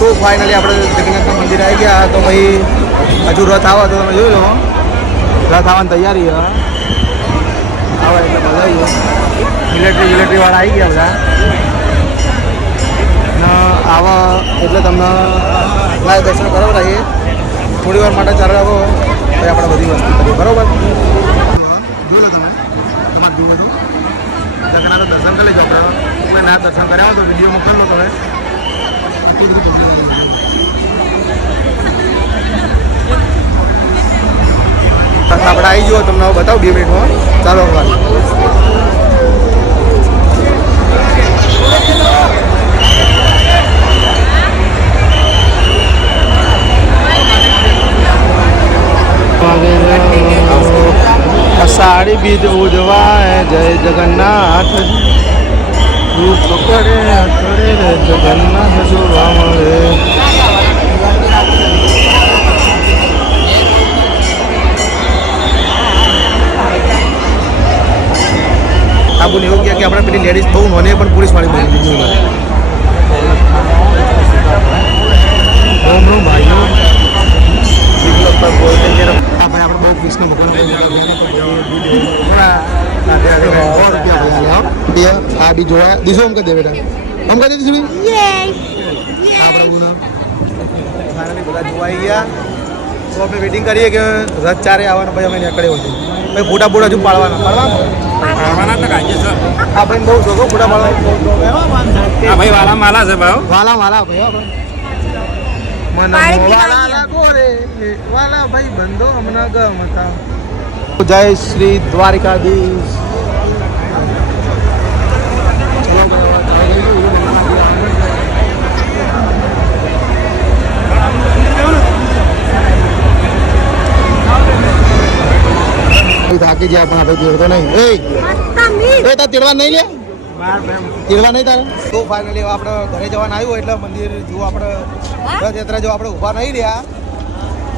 તો ફાઇનલી આપણે જગન્નાથના મંદિર આવી ગયા. તો ભાઈ હજુ રથ આવે તો તમે જોઈ લો, રથ આવવાની તૈયારી આવે એટલે બધા મિલિટરીવાળા આવી ગયા બધા ને આવા એટલે તમને લાઈવ દર્શન કરાવડાવીએ. થોડી વાર માટે ચાલુ રાખો પછી આપણે બધી વસ્તુ કરીએ. બરાબર, જોઈ લો તમે તમારે જોવું હતું જગન્નાથ દર્શન કરી લેજો. આપણે કોઈ ના દર્શન કર્યા તો વિડીયો મોકલી લો તમે. આપણે આવી જુઓ, તમને બતાવું 2 મિનિટમાં. ચાલો સાડી બીજ ઉજવાય જય જગન્નાથ રૂપ કરે રે જગન્નાથ જોવા મળે. સાબુને એવું કહે કે આપણે પેલી લેડીઝ બહુ નોની પણ પોલીસ વાળી બની દીધી. ઓમ ભાઈઓ આપણે બહુ કૃષ્ણ ભગવાન આ બી જોયા દીશો એમ કરી દે બેટા, એમ કરી દીધું બધા જોવાઈ ગયા. તો આપણે વેટિંગ કરીએ કે રથ ચારે આવવાના પછી અમે નીકળ્યો છે. ભાઈ ફોટા હજુ પાડવાના હા ભાઈ બહુ શોખો ફોટા પાડવાના. ભાઈ વાલા માલા છે ભાઈ, વાલા માલા ભાઈ વાલા ભાઈ બંધો હમણાં ગમતા. જય શ્રી દ્વારિકાધીશ. થાકી જાય પણ આપણે તેડતો નહીં. એ તાર તેડવા નહીં લે, તેડવા નહીં તારે. તો ફાઇનલી આપણે ઘરે જવાનું આવ્યું એટલે મંદિર જો આપણે રથયાત્રા જો આપણે ઊભા નહીં રહ્યા.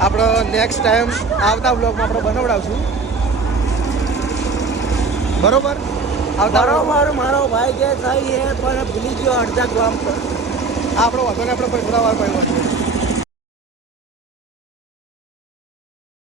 આપણે નેક્સ્ટ ટાઈમ આવતા બ્લોગમાં આપણે બનાવડાવશું. બરોબર મારો ભાઈ કે સહી હે પણ ભૂલી ગયો અડધા ગામ આપણો વાંધો ને આપણે થોડા વાર પડ્યો.